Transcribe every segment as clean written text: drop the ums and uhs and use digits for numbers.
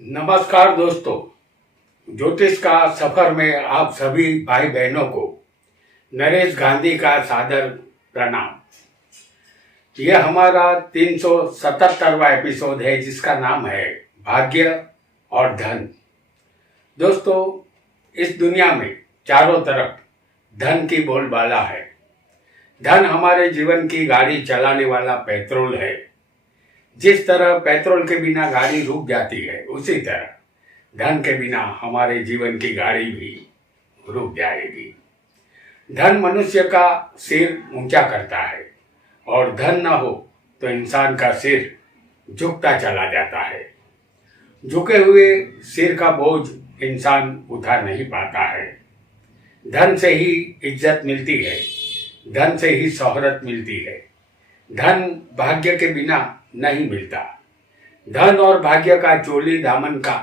नमस्कार दोस्तों, ज्योतिष का सफर में आप सभी भाई बहनों को नरेश गांधी का सादर प्रणाम। यह हमारा 377वां एपिसोड है जिसका नाम है भाग्य और धन। दोस्तों, इस दुनिया में चारों तरफ धन की बोलबाला है। धन हमारे जीवन की गाड़ी चलाने वाला पेट्रोल है। जिस तरह पेट्रोल के बिना गाड़ी रुक जाती है, उसी तरह धन के बिना हमारे जीवन की गाड़ी भी रुक जाएगी। धन मनुष्य का सिर ऊंचा करता है और धन न हो तो इंसान का सिर झुकता चला जाता है। झुके हुए सिर का बोझ इंसान उठा नहीं पाता है। धन से ही इज्जत मिलती है, धन से ही शोहरत मिलती है। धन भाग्य के बिना नहीं मिलता। धन और भाग्य का चोली दामन का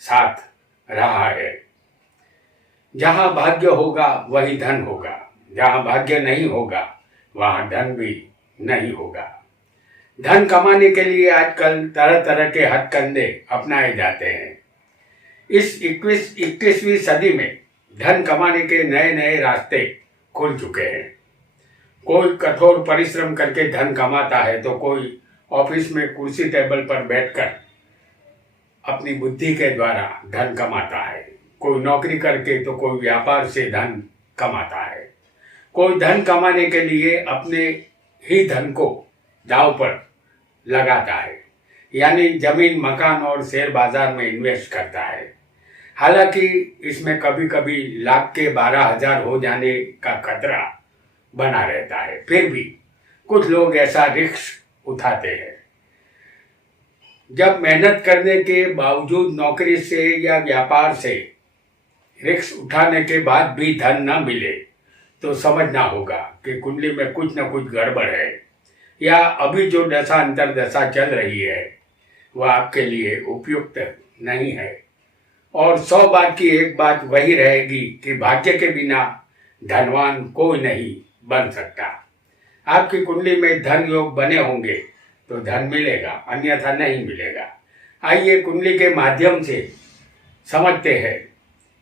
साथ रहा है। जहां भाग्य होगा वही धन होगा, जहां भाग्य नहीं होगा वहां धन भी नहीं होगा। धन कमाने के लिए आजकल तरह तरह के हथकंडे अपनाए जाते हैं। इस 21वीं सदी में धन कमाने के नए नए रास्ते खुल चुके हैं। कोई कठोर परिश्रम करके धन कमाता है तो कोई ऑफिस में कुर्सी टेबल पर बैठकर अपनी बुद्धि के द्वारा धन कमाता है। कोई नौकरी करके तो कोई व्यापार से धन कमाता है। कोई धन कमाने के लिए अपने ही धन को दांव पर लगाता है, यानी जमीन, मकान और शेयर बाजार में इन्वेस्ट करता है। हालांकि इसमें कभी कभी लाख के 12,000 हो जाने का खतरा बना रहता है, फिर भी कुछ लोग ऐसा रिस्क उठाते हैं। जब मेहनत करने के बावजूद नौकरी से या व्यापार से रिस्क उठाने के बाद भी धन न मिले तो समझना होगा कि कुंडली में कुछ न कुछ गड़बड़ है, या अभी जो दशा अंतर दशा चल रही है वह आपके लिए उपयुक्त नहीं है। और 100 बात की एक बात वही रहेगी कि भाग्य के बिना धनवान कोई नहीं बन सकता। आपकी कुंडली में धन योग बने होंगे तो धन मिलेगा, अन्यथा नहीं मिलेगा। आइए कुंडली के माध्यम से समझते हैं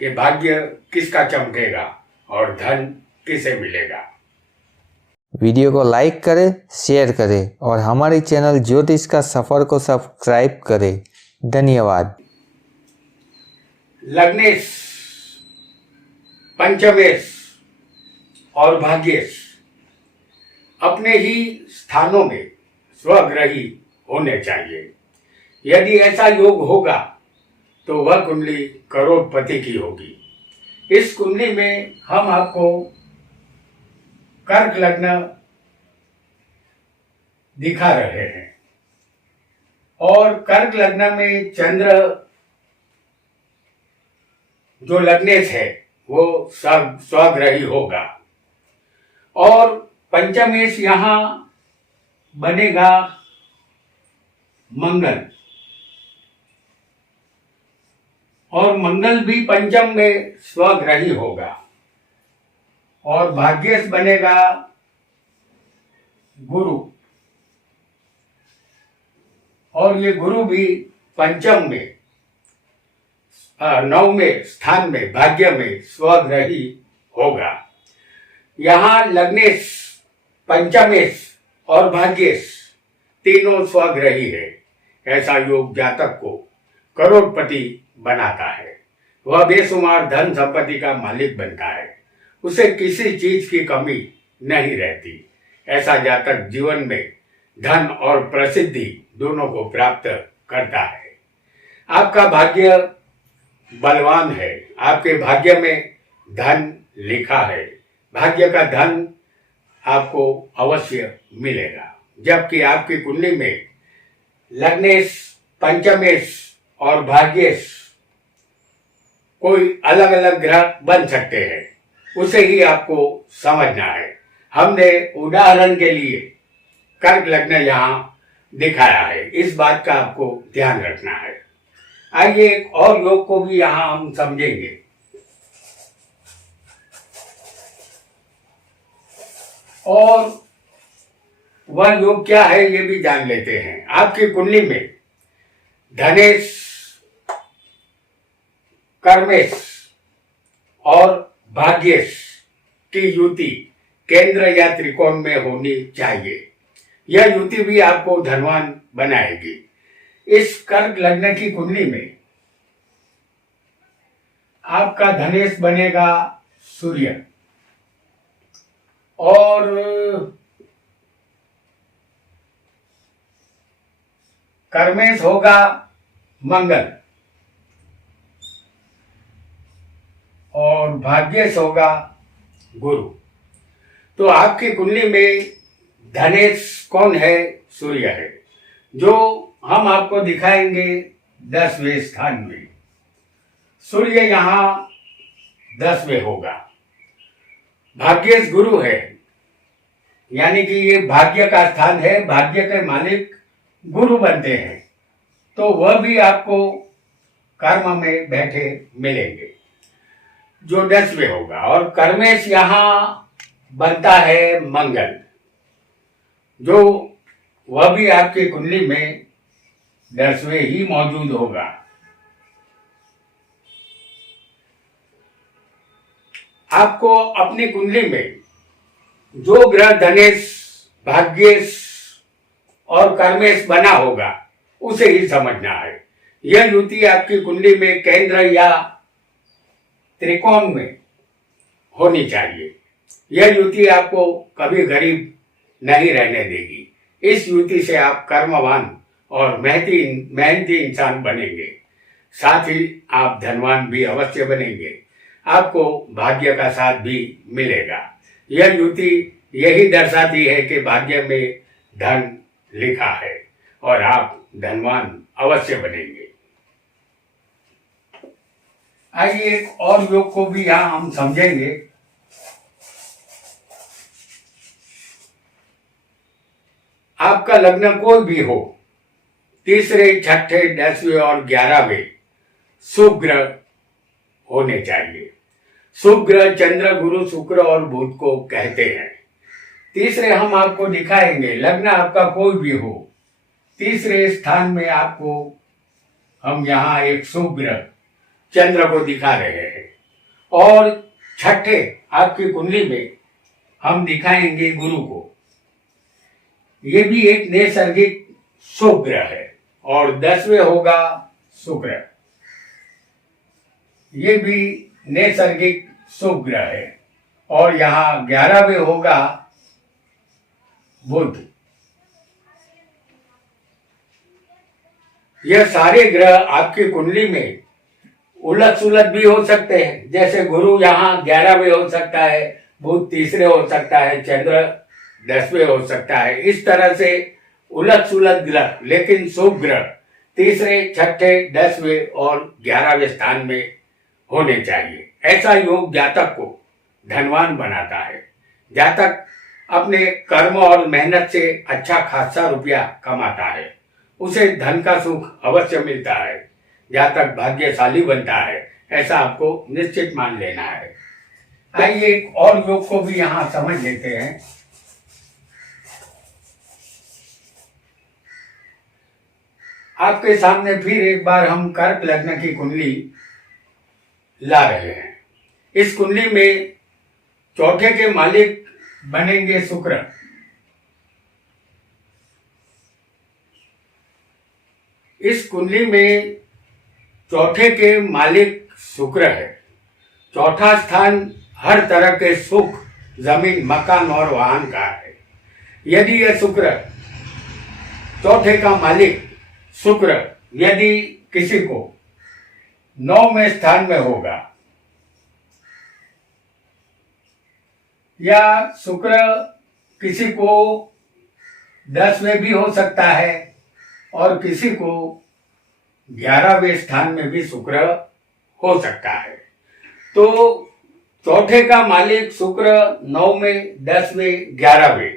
कि भाग्य किसका चमकेगा और धन किसे मिलेगा। वीडियो को लाइक करें, शेयर करें और हमारे चैनल ज्योतिष का सफर को सब्सक्राइब करें। धन्यवाद। लग्नेश, पंचमेश और भाग्येश अपने ही स्थानों में स्वग्रही होने चाहिए। यदि ऐसा योग होगा तो वह कुंडली करोड़पति की होगी। इस कुंडली में हम आपको कर्क लग्न दिखा रहे हैं और कर्क लग्न में चंद्र जो लग्नेश है वो स्वग्रही होगा और पंचमेश यहां बनेगा मंगल, और मंगल भी पंचम में स्वग्रही होगा और भाग्येश बनेगा गुरु, और ये गुरु भी पंचम में 9वें स्थान में भाग्य में स्वग्रही होगा। यहाँ लग्नेश, पंचमेश और भाग्येश तीनों स्वग्रही है। ऐसा योग जातक को करोड़पति बनाता है। वह बेशुमार धन संपत्ति का मालिक बनता है। उसे किसी चीज की कमी नहीं रहती। ऐसा जातक जीवन में धन और प्रसिद्धि दोनों को प्राप्त करता है। आपका भाग्य बलवान है। आपके भाग्य में धन लिखा है। भाग्य का धन आपको अवश्य मिलेगा। जबकि आपकी कुंडली में लग्नेश, पंचमेश और भाग्येश कोई अलग अलग ग्रह बन सकते हैं, उसे ही आपको समझना है। हमने उदाहरण के लिए कर्क लग्न यहाँ दिखाया है, इस बात का आपको ध्यान रखना है। आइए एक और योग को भी यहाँ हम समझेंगे। और वह योग क्या है ये भी जान लेते हैं। आपकी कुंडली में धनेश कर्मेश और भाग्येश की युति केंद्र या त्रिकोण में होनी चाहिए। यह युति भी आपको धनवान बनाएगी। इस कर्क लग्न की कुंडली में आपका धनेश बनेगा सूर्य और कर्मेश होगा मंगल और भाग्येश होगा गुरु। तो आपकी कुंडली में धनेश कौन है? सूर्य है, जो हम आपको दिखाएंगे 10वें स्थान में। सूर्य यहाँ 10वें होगा। भाग्येश गुरु है, यानी कि ये भाग्य का स्थान है, भाग्य के मालिक गुरु बनते हैं, तो वह भी आपको कर्म में बैठे मिलेंगे, जो 10वें होगा। और कर्मेश यहाँ बनता है मंगल, जो वह भी आपकी कुंडली में 10वें ही मौजूद होगा। आपको अपनी कुंडली में जो ग्रह धनेश, भाग्येश और कर्मेश बना होगा उसे ही समझना है। यह युति आपकी कुंडली में केंद्र या त्रिकोण में होनी चाहिए। यह युति आपको कभी गरीब नहीं रहने देगी। इस युति से आप कर्मवान और मेहनती इंसान बनेंगे। साथ ही आप धनवान भी अवश्य बनेंगे। आपको भाग्य का साथ भी मिलेगा। यह युति यही दर्शाती है कि भाग्य में धन लिखा है और आप धनवान अवश्य बनेंगे। आइए एक और योग को भी यहां हम समझेंगे। आपका लग्न कोई भी हो, तीसरे, छठे, 10वें और 11वें शुभ ग्रह होने चाहिए। शुभ ग्रह चंद्र, गुरु, शुक्र और बुध को कहते हैं। तीसरे हम आपको दिखाएंगे। लग्न आपका कोई भी हो, तीसरे स्थान में आपको हम यहाँ एक शुभ ग्रह चंद्र को दिखा रहे हैं और छठे आपकी कुंडली में हम दिखाएंगे गुरु को। ये भी एक नैसर्गिक शुभ ग्रह है। और 10वें होगा शुक्र, ये भी नैसर्गिक शुभ ग्रह है। और यहाँ 11वें होगा बुध। यह सारे ग्रह आपकी कुंडली में उलट सुलट भी हो सकते हैं। जैसे गुरु यहाँ 11वें हो सकता है, बुध तीसरे हो सकता है, चंद्र 10वें हो सकता है। इस तरह से उलट सुलट ग्रह, लेकिन शुभ ग्रह तीसरे, छठे, 10वें और 11वें स्थान में होने चाहिए। ऐसा योग जातक को धनवान बनाता है। जातक अपने कर्म और मेहनत से अच्छा खासा रुपया कमाता है, उसे धन का सुख अवश्य मिलता है। जातक भाग्यशाली बनता है, ऐसा आपको निश्चित मान लेना है। आइए एक और योग को भी यहाँ समझ लेते हैं। आपके सामने फिर एक बार हम कर्क लग्न की कुंडली ला रहे हैं। इस कुंडली में चौथे के मालिक बनेंगे शुक्र। इस कुंडली में चौथे के मालिक शुक्र है। चौथा स्थान हर तरह के सुख, जमीन, मकान और वाहन का है। यदि यह शुक्र, चौथे का मालिक शुक्र, यदि किसी को 9वें स्थान में होगा या शुक्र किसी को 10वें भी हो सकता है और किसी को 11वें स्थान में भी शुक्र हो सकता है। तो चौथे का मालिक शुक्र 9वें, 10वें, 11वें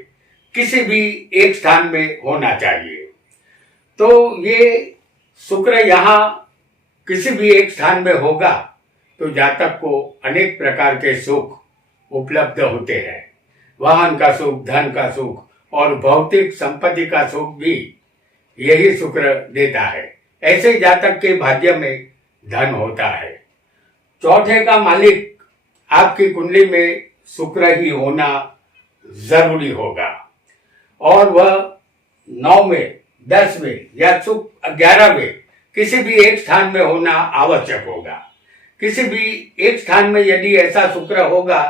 किसी भी एक स्थान में होना चाहिए। तो ये शुक्र यहाँ किसी भी एक स्थान में होगा तो जातक को अनेक प्रकार के सुख उपलब्ध होते हैं। वाहन का सुख, धन का सुख और भौतिक संपत्ति का सुख भी यही शुक्र देता है। ऐसे जातक के भाग्य में धन होता है चौथे का मालिक आपकी कुंडली में शुक्र ही होना जरूरी होगा और वह 9वें, 10वें या 11वें किसी भी एक स्थान में होना आवश्यक होगा। किसी भी एक स्थान में यदि ऐसा शुक्र होगा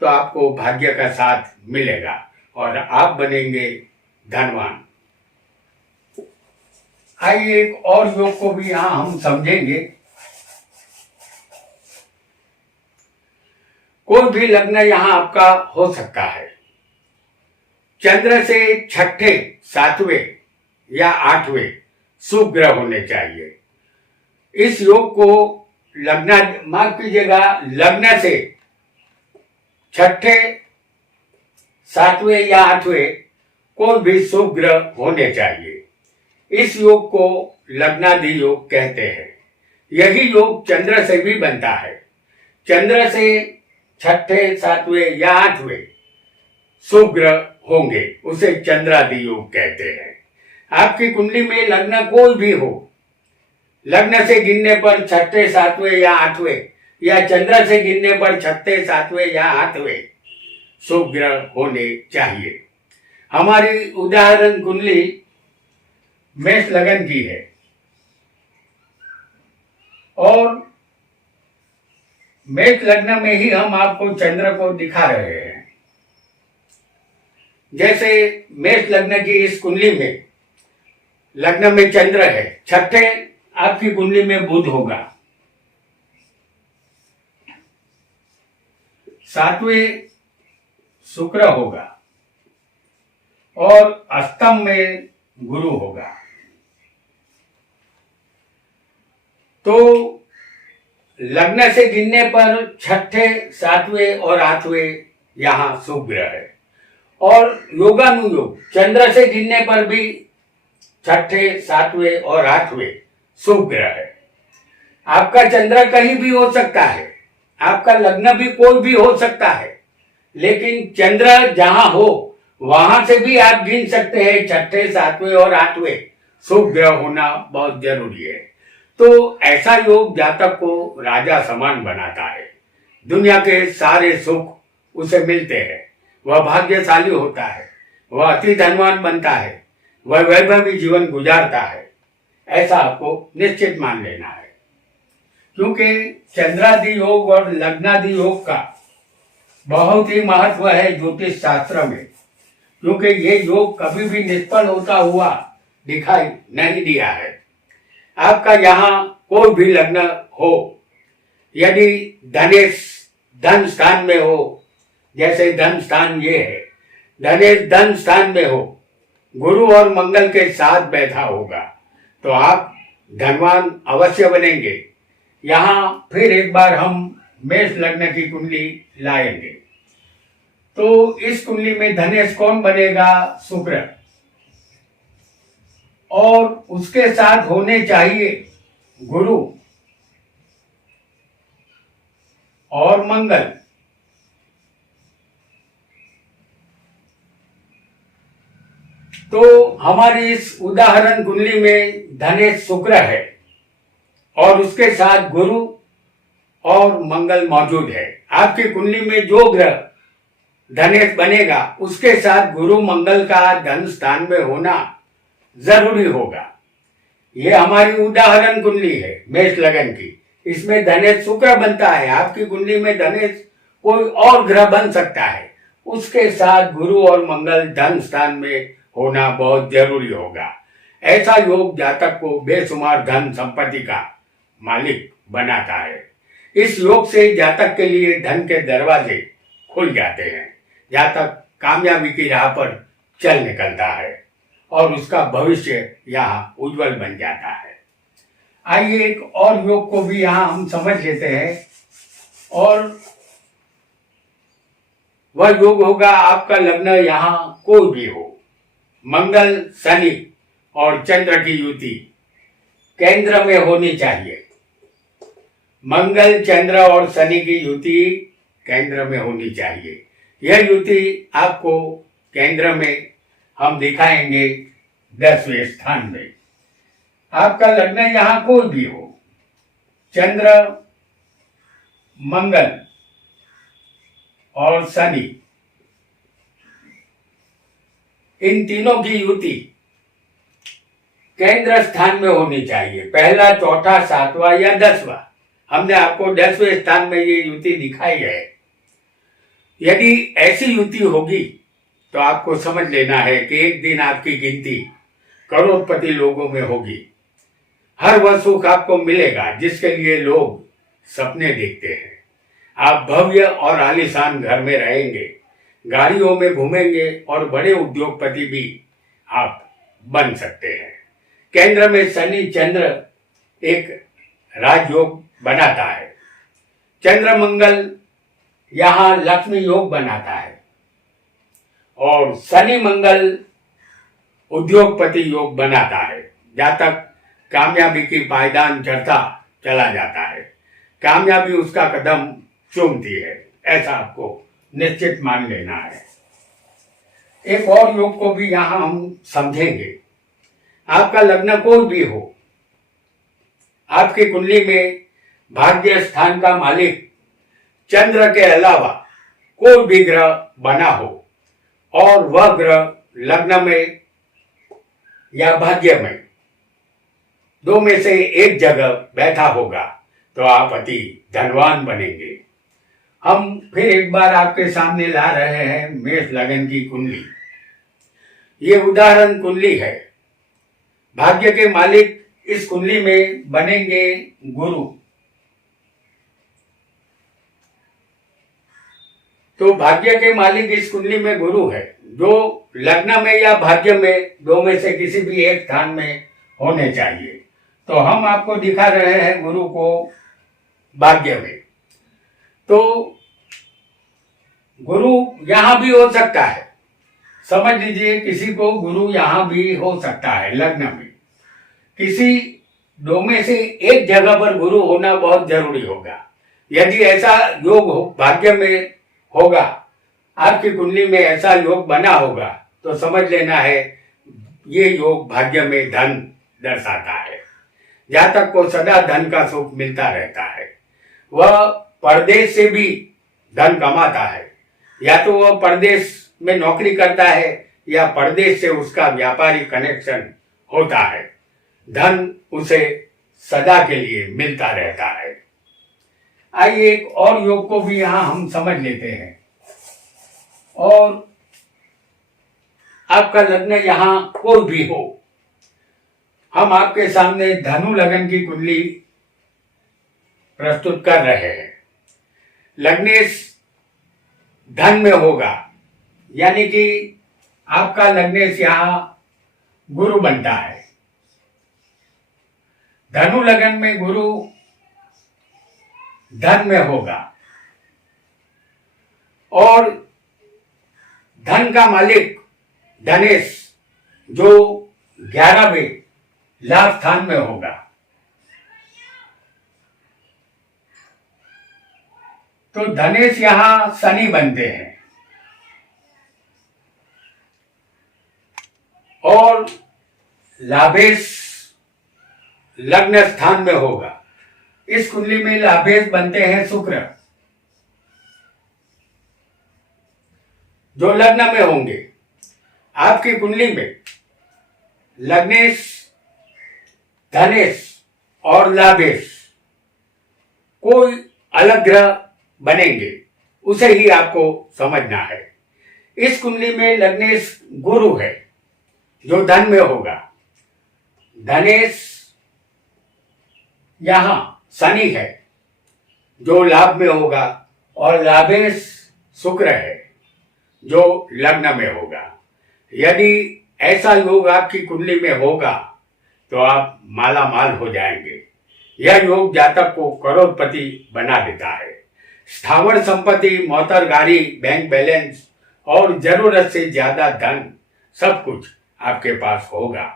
तो आपको भाग्य का साथ मिलेगा और आप बनेंगे धनवान। आइए एक और योग को भी यहां हम समझेंगे। कोई भी लग्न यहां आपका हो सकता है। चंद्र से 6ठे, 7वें या 8वें शुभ ग्रह होने चाहिए। इस योग को लग्न, माफ कीजिएगा, लग्न से 6ठे, 7वें या 8वें कोई भी शुभ ग्रह होने चाहिए। इस योग को लग्नादि योग कहते हैं। यही योग चंद्र से भी बनता है। चंद्र से 6ठे, 7वें या 8वें शुभ ग्रह होंगे, उसे चंद्रादि योग कहते हैं। आपकी कुंडली में लग्न कोई भी हो, लग्न से गिनने पर 6ठे, 7वें या 8वें या चंद्र से गिनने पर 6ठे, 7वें या 8वें शुभ ग्रह होने चाहिए। हमारी उदाहरण कुंडली मेष लगन की है और मेष लग्न में ही हम आपको चंद्र को दिखा रहे हैं। जैसे मेष लग्न की इस कुंडली में लग्न में चंद्र है, 6ठे आपकी कुंडली में बुध होगा, 7वें शुक्र होगा और अष्टम में गुरु होगा। तो लग्न से गिनने पर 6ठे, 7वें और 8वें यहां शुभ ग्रह है और योगानुयोग चंद्र से गिनने पर भी 6ठे, 7वें और 8वें शुभ ग्रह है। आपका चंद्र कहीं भी हो सकता है, आपका लग्न भी कोई भी हो सकता है, लेकिन चंद्र जहां हो वहां से भी आप गिन सकते हैं 6ठे, 7वें और 8वें शुभ ग्रह होना बहुत जरूरी है। तो ऐसा योग जातक को राजा समान बनाता है। दुनिया के सारे सुख उसे मिलते हैं, वह भाग्यशाली होता है, वह अति धनवान बनता है, वह वैभवी जीवन गुजारता है। ऐसा आपको निश्चित मान लेना है, क्योंकि चंद्रादि योग और लग्नादि योग का बहुत ही महत्व है ज्योतिष शास्त्र में, क्योंकि ये योग कभी भी निष्फल होता हुआ दिखाई नहीं दिया है। आपका यहाँ कोई भी लग्न हो, यदि धनेश धन स्थान में हो, जैसे धन स्थान ये है, धनेश धन स्थान में हो, गुरु और मंगल के साथ बैठा होगा तो आप धनवान अवश्य बनेंगे। यहाँ फिर एक बार हम मेष लग्न की कुंडली लाएंगे। तो इस कुंडली में धनेश कौन बनेगा? शुक्र, और उसके साथ होने चाहिए गुरु और मंगल। तो हमारी इस उदाहरण कुंडली में धनेश शुक्र है और उसके साथ गुरु और मंगल मौजूद है। आपकी कुंडली में जो ग्रह धनेश बनेगा उसके साथ गुरु मंगल का धन स्थान में होना जरूरी होगा। ये हमारी उदाहरण कुंडली है मेष लगन की। इसमें धनेश शुक्र बनता है। आपकी कुंडली में धनेश कोई और ग्रह बन सकता है, उसके साथ गुरु और मंगल धन स्थान में होना बहुत जरूरी होगा। ऐसा योग जातक को बेशुमार धन संपत्ति का मालिक बनाता है। इस योग से जातक के लिए धन के दरवाजे खुल जाते हैं। जातक कामयाबी की राह पर चल निकलता है और उसका भविष्य यहाँ उज्जवल बन जाता है। आइए एक और योग को भी यहाँ हम समझ लेते हैं, और वह योग होगा आपका लग्न यहाँ कोई भी हो, मंगल, शनि और चंद्र की युति केंद्र में होनी चाहिए। मंगल, चंद्र और शनि की युति केंद्र में होनी चाहिए। यह युति आपको केंद्र में हम दिखाएंगे 10वें स्थान में। आपका लग्न यहाँ कोई भी हो, चंद्र मंगल और शनि, इन तीनों की युति केंद्र स्थान में होनी चाहिए। पहला, चौथा, सातवां या 10वां। हमने आपको 10वें स्थान में ये युति दिखाई है। यदि ऐसी युति होगी तो आपको समझ लेना है कि एक दिन आपकी गिनती करोड़पति लोगों में होगी। हर वह सुख आपको मिलेगा जिसके लिए लोग सपने देखते हैं। आप भव्य और आलीशान घर में रहेंगे, गाड़ियों में घूमेंगे और बड़े उद्योगपति भी आप बन सकते हैं। केंद्र में शनि चंद्र एक राजयोग बनाता है। चंद्र मंगल यहाँ लक्ष्मी योग बनाता है और शनि मंगल उद्योगपति योग बनाता है। जातक कामयाबी की पायदान चढ़ता चला जाता है, कामयाबी उसका कदम चूमती है, ऐसा आपको निश्चित मान लेना है। एक और योग को भी यहां हम समझेंगे। आपका लग्न कोई भी हो, आपकी कुंडली में भाग्य स्थान का मालिक चंद्र के अलावा कोई भी ग्रह बना हो और वह ग्रह लग्न में या भाग्य में दो में से एक जगह बैठा होगा तो आप अति धनवान बनेंगे। हम फिर एक बार आपके सामने ला रहे हैं मेष लगन की कुंडली। ये उदाहरण कुंडली है। भाग्य के मालिक इस कुंडली में बनेंगे गुरु। तो भाग्य के मालिक इस कुंडली में गुरु है, जो लग्न में या भाग्य में दो में से किसी भी एक स्थान में होने चाहिए। तो हम आपको दिखा रहे हैं गुरु को भाग्य में। तो गुरु यहां भी हो सकता है, समझ लीजिए किसी को गुरु यहां भी हो सकता है। लग्न में किसी दो में से एक जगह पर गुरु होना बहुत जरूरी होगा। यदि ऐसा योग हो, भाग्य में होगा, आपकी कुंडली में ऐसा योग बना होगा तो समझ लेना है ये योग भाग्य में धन दर्शाता है। जातक को सदा धन का सुख मिलता रहता है। वह परदेश से भी धन कमाता है, या तो वह परदेश में नौकरी करता है या परदेश से उसका व्यापारिक कनेक्शन होता है। धन उसे सदा के लिए मिलता रहता है। आइए एक और योग को भी यहां हम समझ लेते हैं। और आपका लग्न यहां कोई भी हो, हम आपके सामने धनु लगन की कुंडली प्रस्तुत कर रहे हैं। लग्नेश धन में होगा, यानी कि आपका लग्नेश यहां गुरु बनता है। धनु लगन में गुरु धन में होगा और धन का मालिक धनेश जो 11वें लाभ स्थान में होगा। तो धनेश यहां शनि बनते हैं और लाभेश लग्न स्थान में होगा। इस कुंडली में लाभेश बनते हैं शुक्र, जो लग्न में होंगे। आपकी कुंडली में लग्नेश, धनेश और लाभेश कोई अलग ग्रह बनेंगे, उसे ही आपको समझना है। इस कुंडली में लग्नेश गुरु है जो धन में होगा। धनेश यहां शनि है जो लाभ में होगा और लाभेश शुक्र है जो लग्न में होगा। यदि ऐसा योग आपकी कुंडली में होगा तो आप माला माल हो जाएंगे। यह योग जातक को करोड़पति बना देता है। स्थावर संपत्ति, मोटर गाड़ी, बैंक बैलेंस और जरूरत से ज्यादा धन सब कुछ आपके पास होगा।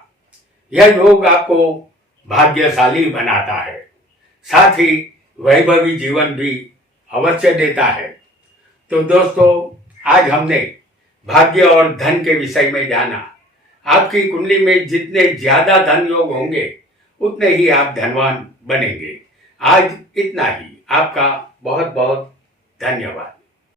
यह योग आपको भाग्यशाली बनाता है, साथ ही वैभवी जीवन भी अवश्य देता है। तो दोस्तों, आज हमने भाग्य और धन के विषय में जाना। आपकी कुंडली में जितने ज्यादा धन योग होंगे उतने ही आप धनवान बनेंगे। आज इतना ही। आपका बहुत बहुत धन्यवाद।